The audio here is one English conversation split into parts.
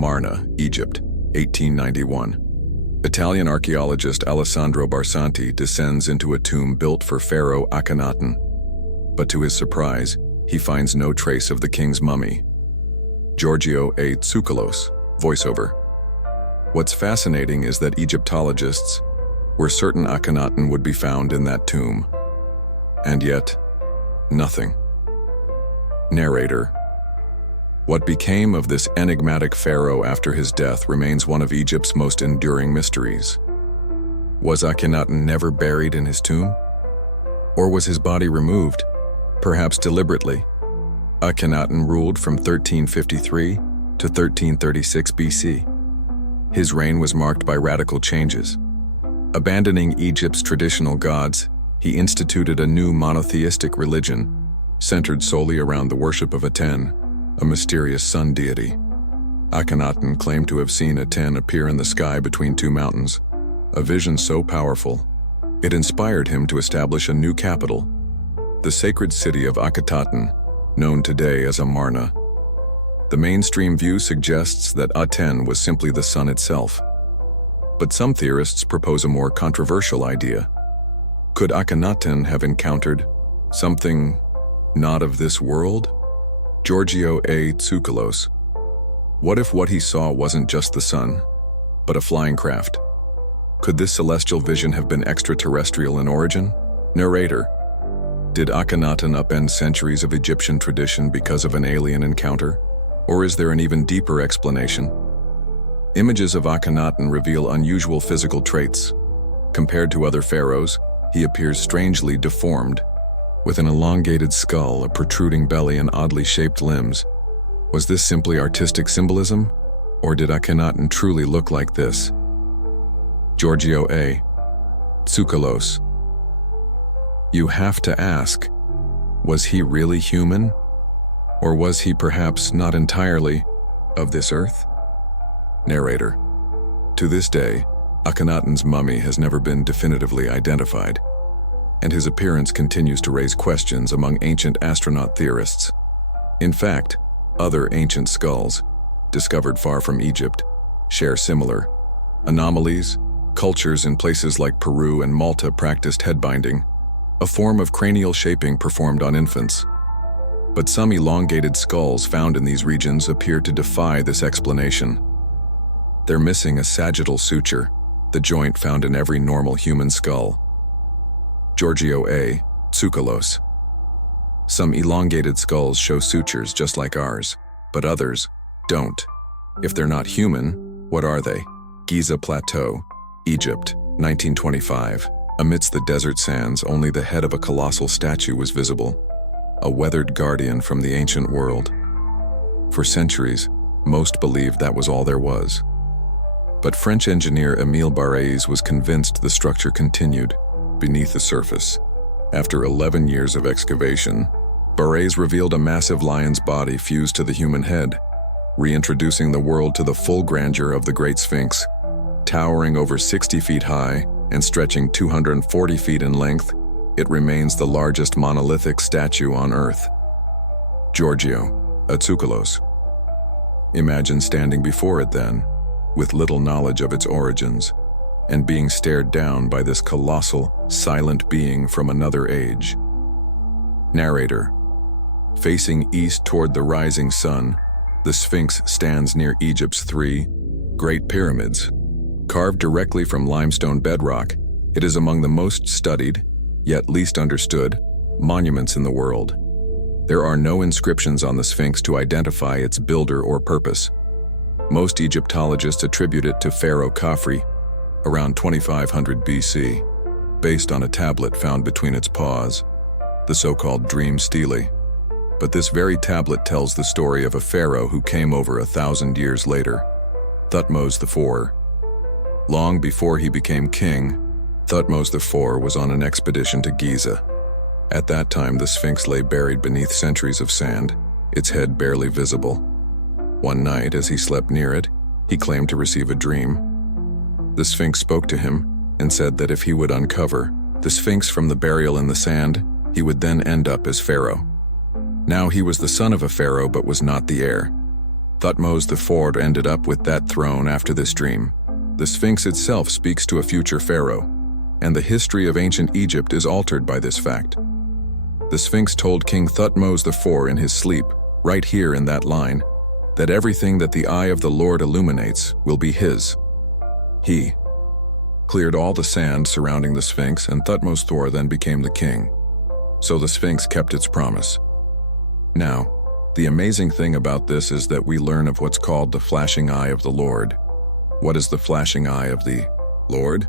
Amarna, Egypt, 1891. Italian archaeologist Alessandro Barsanti descends into a tomb built for Pharaoh Akhenaten. But to his surprise, he finds no trace of the king's mummy. Giorgio A. Tsoukalos, voiceover. What's fascinating is that Egyptologists were certain Akhenaten would be found in that tomb. And yet, nothing. Narrator. What became of this enigmatic pharaoh after his death remains one of Egypt's most enduring mysteries. Was Akhenaten never buried in his tomb? Or was his body removed, perhaps deliberately? Akhenaten ruled from 1353 to 1336 BC. His reign was marked by radical changes. Abandoning Egypt's traditional gods, he instituted a new monotheistic religion, centered solely around the worship of Aten, a mysterious sun deity. Akhenaten claimed to have seen Aten appear in the sky between two mountains, a vision so powerful, it inspired him to establish a new capital, the sacred city of Akhetaten, known today as Amarna. The mainstream view suggests that Aten was simply the sun itself. But some theorists propose a more controversial idea. Could Akhenaten have encountered something not of this world? Giorgio A. Tsoukalos. What if what he saw wasn't just the sun, but a flying craft? Could this celestial vision have been extraterrestrial in origin? Narrator. Did Akhenaten upend centuries of Egyptian tradition because of an alien encounter? Or is there an even deeper explanation? Images of Akhenaten reveal unusual physical traits. Compared to other pharaohs, he appears strangely deformed, with an elongated skull, a protruding belly, and oddly shaped limbs. Was this simply artistic symbolism? Or did Akhenaten truly look like this? Giorgio A. Tsoukalos. You have to ask, was he really human? Or was he perhaps not entirely of this earth? Narrator. To this day, Akhenaten's mummy has never been definitively identified, and his appearance continues to raise questions among ancient astronaut theorists. In fact, other ancient skulls, discovered far from Egypt, share similar anomalies. Cultures in places like Peru and Malta practiced head binding, a form of cranial shaping performed on infants. But some elongated skulls found in these regions appear to defy this explanation. They're missing a sagittal suture, the joint found in every normal human skull. Giorgio A. Tsoukalos. Some elongated skulls show sutures just like ours, but others don't. If they're not human, what are they? Giza Plateau, Egypt, 1925. Amidst the desert sands, only the head of a colossal statue was visible, a weathered guardian from the ancient world. For centuries, most believed that was all there was. But French engineer Émile Barrès was convinced the structure continued beneath the surface. After 11 years of excavation, Barrès revealed a massive lion's body fused to the human head, reintroducing the world to the full grandeur of the Great Sphinx. Towering over 60 feet high and stretching 240 feet in length, it remains the largest monolithic statue on Earth. Giorgio A. Tsoukalos. Imagine standing before it then, with little knowledge of its origins, and being stared down by this colossal, silent being from another age. Narrator. Facing east toward the rising sun, the Sphinx stands near Egypt's three Great Pyramids. Carved directly from limestone bedrock, it is among the most studied, yet least understood, monuments in the world. There are no inscriptions on the Sphinx to identify its builder or purpose. Most Egyptologists attribute it to Pharaoh Khafre, around 2500 BC, based on a tablet found between its paws, the so-called Dream Stele. But this very tablet tells the story of a pharaoh who came over 1,000 years later, Thutmose IV. Long before he became king, Thutmose IV was on an expedition to Giza. At that time, the Sphinx lay buried beneath centuries of sand, its head barely visible. One night, as he slept near it, he claimed to receive a dream. The Sphinx spoke to him and said that if he would uncover the Sphinx from the burial in the sand, he would then end up as Pharaoh. Now he was the son of a pharaoh but was not the heir. Thutmose IV ended up with that throne after this dream. The Sphinx itself speaks to a future pharaoh, and the history of ancient Egypt is altered by this fact. The Sphinx told King Thutmose IV in his sleep, right here in that line, that everything that the eye of the Lord illuminates will be his. He cleared all the sand surrounding the Sphinx, and Thutmose IV then became the king. So the Sphinx kept its promise. Now, the amazing thing about this is that we learn of what's called the flashing eye of the Lord. What is the flashing eye of the Lord?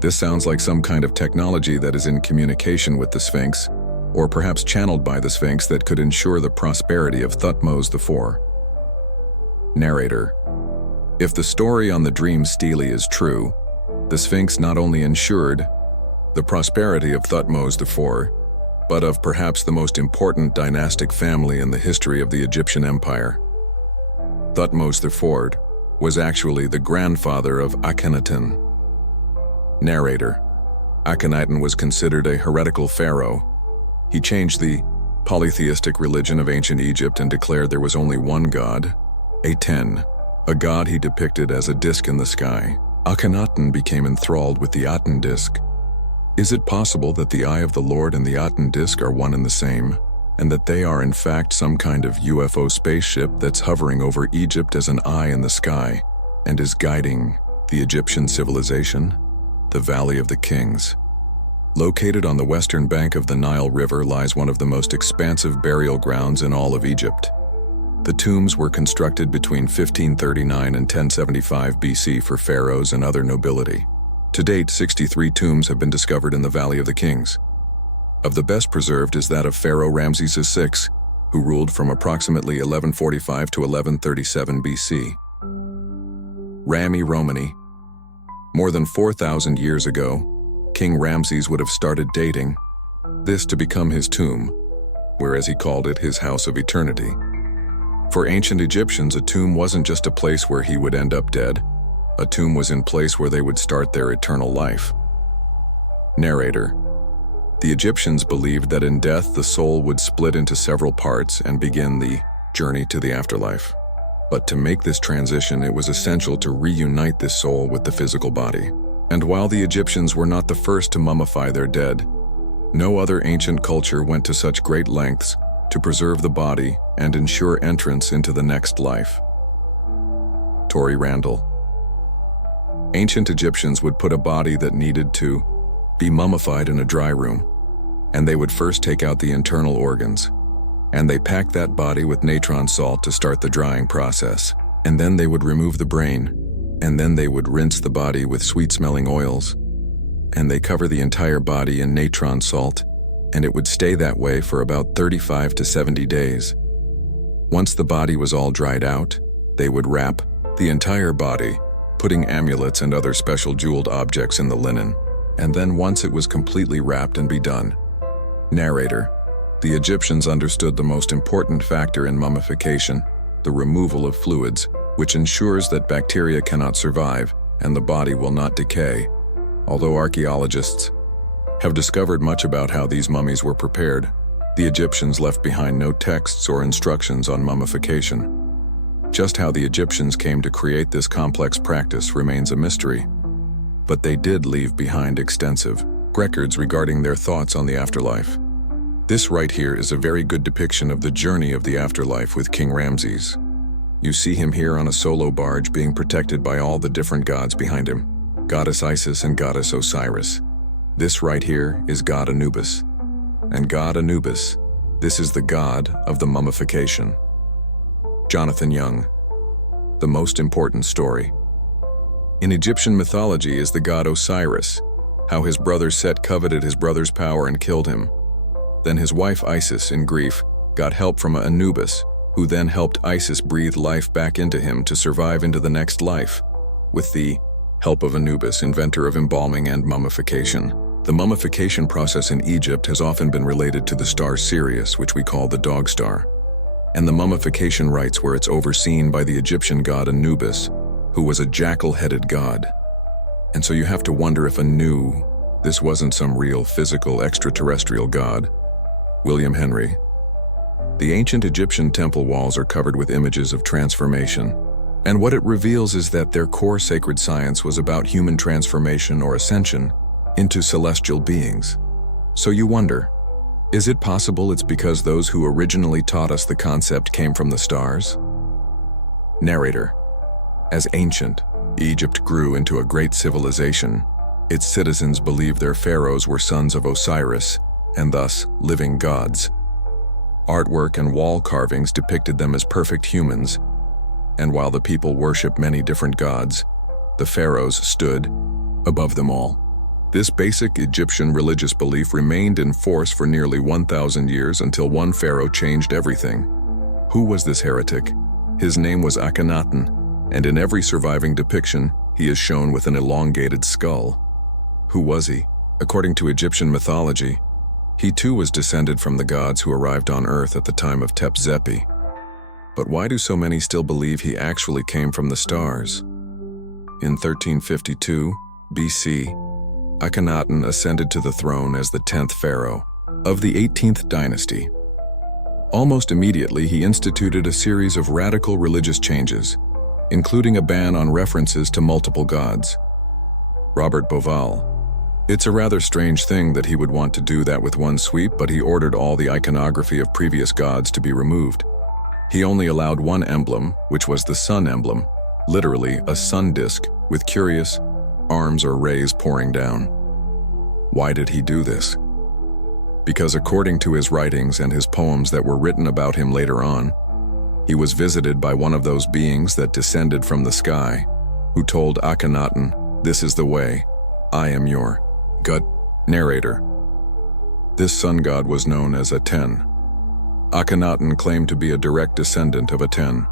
This sounds like some kind of technology that is in communication with the Sphinx, or perhaps channeled by the Sphinx that could ensure the prosperity of Thutmose IV. Narrator: if the story on the dream stele is true, the Sphinx not only ensured the prosperity of Thutmose IV, but of perhaps the most important dynastic family in the history of the Egyptian Empire. Thutmose IV was actually the grandfather of Akhenaten. Narrator: Akhenaten was considered a heretical pharaoh. He changed the polytheistic religion of ancient Egypt and declared there was only one god, Aten, a god he depicted as a disk in the sky. Akhenaten became enthralled with the Aten disk. Is it possible that the eye of the Lord and the Aten disk are one and the same, and that they are in fact some kind of UFO spaceship that's hovering over Egypt as an eye in the sky and is guiding the Egyptian civilization? The Valley of the Kings. Located on the western bank of the Nile River lies one of the most expansive burial grounds in all of Egypt. The tombs were constructed between 1539 and 1075 BC for pharaohs and other nobility. To date, 63 tombs have been discovered in the Valley of the Kings. Of the best preserved is that of Pharaoh Ramses VI, who ruled from approximately 1145 to 1137 BC. Rami Romani. More than 4,000 years ago, King Ramses would have started dating this to become his tomb, whereas he called it his house of eternity. For ancient Egyptians, a tomb wasn't just a place where he would end up dead. A tomb was in place where they would start their eternal life. Narrator: the Egyptians believed that in death the soul would split into several parts and begin the journey to the afterlife. But to make this transition, it was essential to reunite this soul with the physical body. And while the Egyptians were not the first to mummify their dead, no other ancient culture went to such great lengths to preserve the body and ensure entrance into the next life. Tori Randall. Ancient Egyptians would put a body that needed to be mummified in a dry room, and they would first take out the internal organs, and they packed that body with natron salt to start the drying process, and then they would remove the brain, and then they would rinse the body with sweet-smelling oils, and they cover the entire body in natron salt, and it would stay that way for about 35 to 70 days. Once the body was all dried out, they would wrap the entire body, putting amulets and other special jeweled objects in the linen, and then once it was completely wrapped and be done. Narrator: the Egyptians understood the most important factor in mummification, the removal of fluids, which ensures that bacteria cannot survive and the body will not decay. Although archaeologists have discovered much about how these mummies were prepared, the Egyptians left behind no texts or instructions on mummification. Just how the Egyptians came to create this complex practice remains a mystery, but they did leave behind extensive records regarding their thoughts on the afterlife. This right here is a very good depiction of the journey of the afterlife with King Ramses. You see him here on a solo barge being protected by all the different gods behind him, Goddess Isis and Goddess Osiris. This right here is God Anubis. And God Anubis, this is the god of the mummification. Jonathan Young. The most important story. In Egyptian mythology is the god Osiris, how his brother Set coveted his brother's power and killed him. Then his wife Isis, in grief, got help from Anubis, who then helped Isis breathe life back into him to survive into the next life, with the help of Anubis, inventor of embalming and mummification. The mummification process in Egypt has often been related to the star Sirius, which we call the dog star, and the mummification rites where it's overseen by the Egyptian god Anubis, who was a jackal-headed god. And so you have to wonder if this wasn't some real physical extraterrestrial god. William Henry. The ancient Egyptian temple walls are covered with images of transformation, and what it reveals is that their core sacred science was about human transformation or ascension into celestial beings. So you wonder, is it possible it's because those who originally taught us the concept came from the stars? Narrator: as ancient Egypt grew into a great civilization, its citizens believed their pharaohs were sons of Osiris, and thus living gods. Artwork and wall carvings depicted them as perfect humans, and while the people worshiped many different gods, the pharaohs stood above them all. This basic Egyptian religious belief remained in force for nearly 1,000 years until one pharaoh changed everything. Who was this heretic? His name was Akhenaten, and in every surviving depiction, he is shown with an elongated skull. Who was he? According to Egyptian mythology, he too was descended from the gods who arrived on Earth at the time of Tep-Zepi. But why do so many still believe he actually came from the stars? In 1352 BC, Akhenaten ascended to the throne as the 10th pharaoh of the 18th dynasty. Almost immediately, he instituted a series of radical religious changes, including a ban on references to multiple gods. Robert Bauval: it's a rather strange thing that he would want to do that with one sweep, but he ordered all the iconography of previous gods to be removed. He only allowed one emblem, which was the sun emblem, literally a sun disk with curious arms or rays pouring down. Why did he do this? Because according to his writings and his poems that were written about him later on, he was visited by one of those beings that descended from the sky, who told Akhenaten, "This is the way, I am your God." Narrator: this sun god was known as Aten. Akhenaten claimed to be a direct descendant of Aten.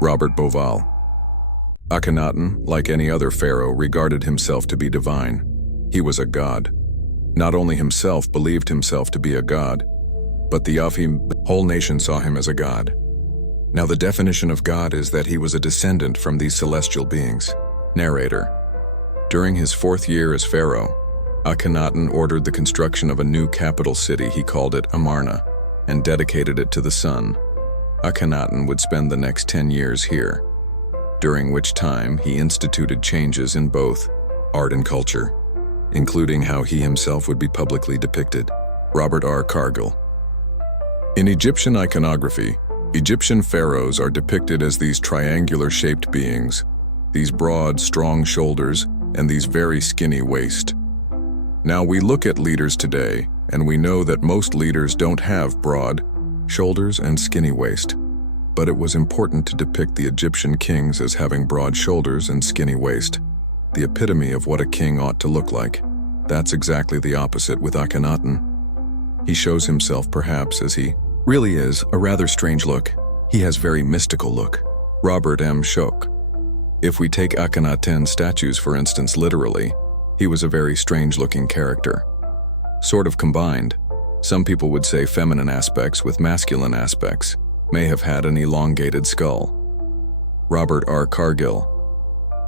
Robert Bauval: Akhenaten, like any other pharaoh, regarded himself to be divine. He was a god. Not only himself believed himself to be a god, but the whole nation saw him as a god. Now the definition of God is that he was a descendant from these celestial beings. Narrator: during his 4th year as pharaoh, Akhenaten ordered the construction of a new capital city. He called it Amarna and dedicated it to the sun. Akhenaten would spend the next 10 years here, during which time he instituted changes in both art and culture, including how he himself would be publicly depicted. Robert R. Cargill: in Egyptian iconography, Egyptian pharaohs are depicted as these triangular-shaped beings, these broad, strong shoulders, and these very skinny waist. Now we look at leaders today, and we know that most leaders don't have broad shoulders and skinny waist. But it was important to depict the Egyptian kings as having broad shoulders and skinny waist, the epitome of what a king ought to look like. That's exactly the opposite with Akhenaten. He shows himself perhaps as he really is, a rather strange look. He has very mystical look. Robert M. Schoch: if we take Akhenaten's statues, for instance, literally, he was a very strange-looking character. Sort of combined, some people would say feminine aspects with masculine aspects, may have had an elongated skull. Robert R. Cargill: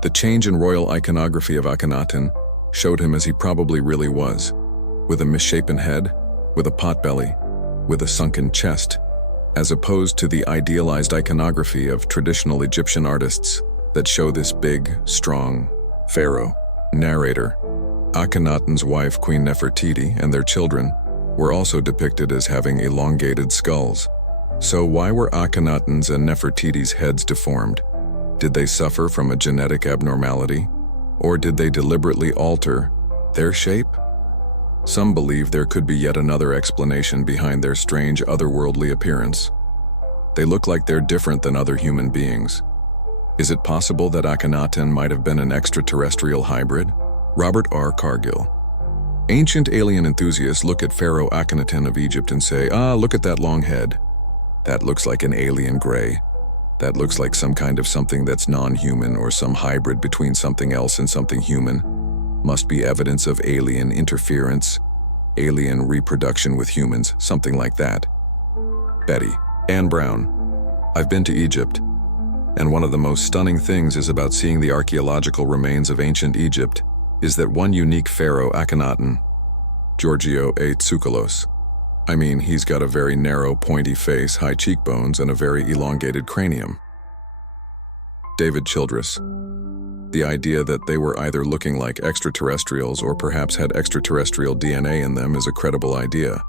the change in royal iconography of Akhenaten showed him as he probably really was, with a misshapen head, with a potbelly, with a sunken chest, as opposed to the idealized iconography of traditional Egyptian artists that show this big, strong pharaoh. Narrator: Akhenaten's wife, Queen Nefertiti, and their children were also depicted as having elongated skulls. So why were Akhenaten's and Nefertiti's heads deformed? Did they suffer from a genetic abnormality? Or did they deliberately alter their shape? Some believe there could be yet another explanation behind their strange otherworldly appearance. They look like they're different than other human beings. Is it possible that Akhenaten might have been an extraterrestrial hybrid? Robert R. Cargill: ancient alien enthusiasts look at Pharaoh Akhenaten of Egypt and say, look at that long head. That looks like an alien gray. That looks like some kind of something that's non-human or some hybrid between something else and something human. Must be evidence of alien interference, alien reproduction with humans, something like that. Betty Ann Brown: I've been to Egypt, and one of the most stunning things is about seeing the archaeological remains of ancient Egypt is that one unique pharaoh, Akhenaten, Giorgio A. Tsoukalos. I mean, he's got a very narrow, pointy face, high cheekbones, and a very elongated cranium. David Childress. The idea that they were either looking like extraterrestrials or perhaps had extraterrestrial DNA in them is a credible idea.